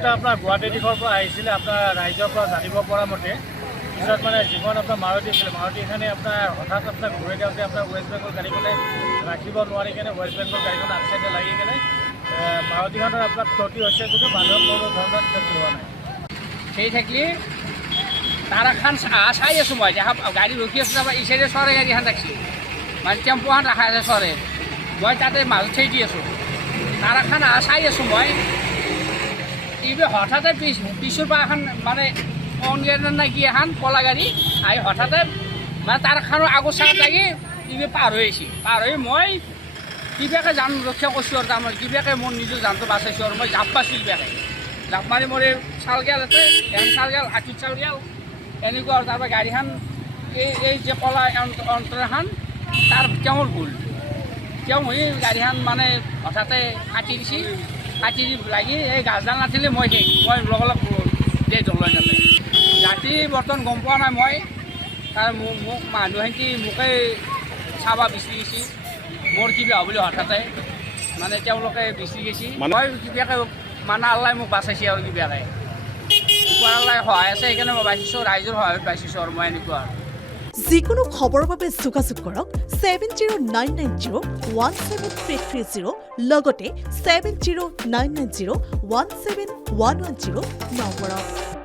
দুটা আপোনাৰ গুৱাহাটী দিশৰ পৰা আহিছিলে আপোনাৰ ৰাইজৰ পৰা জানিব পৰা মতে পিছত মানে যিখন আপোনাৰ মাৰুতি আছিলে মাৰুতিখনে আপোনাৰ হঠাৎ আপোনাৰ ঘূৰি যাওঁতে আপোনাৰ ৱেষ্ট বেংগল গাড়ীখনে ৰাখিব নোৱাৰি কেনে ৱেষ্ট বেংগল গাড়ীখন আগচাইডে লাগি কেনে মাৰুতিখনৰ আপোনাৰ ক্ষতি হৈছে যদিও মানুহৰ কোনো ধৰণৰ ক্ষতি হোৱা নাই সেই থাকলে তাৰ খান চাই আছো মই দেখা গাড়ী ৰখি আছো তাৰপৰা এই চাইডে চৰে গাড়ীখন ৰাখিছোঁ মানে টেম্পুখন ৰাখা আছে চৰে মই তাতে মাজত থৈ দি আছোঁ তাৰ এখন চাই আছোঁ মই এইবাৰ হঠাতে পিছৰ পৰা এখন মানে অনগেনৰ নে কি এখন কলা গাড়ী আহি হঠাতে মানে তাৰ এখনৰ আগৰ চাইড লাগি এইবাৰ পাৰ হৈ আহিছে পাৰ হৈ মই কিবাকে জান ৰক্ষা কৰিছোঁ আৰু তাৰমানে কিবাকে মোৰ নিজৰ জানটো বাচাইছোঁ আৰু মই জাপ পাইছোঁ কিবাকে জাপ মাৰি মোৰ চাল গেল আছে এখন চাল গেল আঁঠুত চাল গেল এনেকুৱা আৰু তাৰপৰা গাড়ীখন এই যে কলা অন্তৰখন তাৰ তেওঁৰ ভুল তেওঁ হৈ গাড়ীখন মানে হঠাতে কাটি দিছে কাটি দি লাগি এই গাছডাল নাছিলে মই লগ দেই জলবায়ু নাপায় ৰাতি বৰ্তমান গম পোৱা নাই মই তাৰ মোক মানুহখিনি মোকে চাব বিচাৰি গৈছে মোৰ কিবা হ'ব বুলি হঠাতে মানে তেওঁলোকে বিচাৰি গৈছে মই কিবাকৈ মানে আল্লাই মোক বাচাইছে আৰু কিবাকৈ আল্লাই সহায় আছে সেইকাৰণে মই বাচিছোঁ ৰাইজৰ সহায়ত বাচিছোঁ আৰু মই এনেকুৱা আৰু যিকোনো খবৰৰ বাবে যোগাযোগ কৰক 7099017330 লগতে 7099017110 নম্বৰত।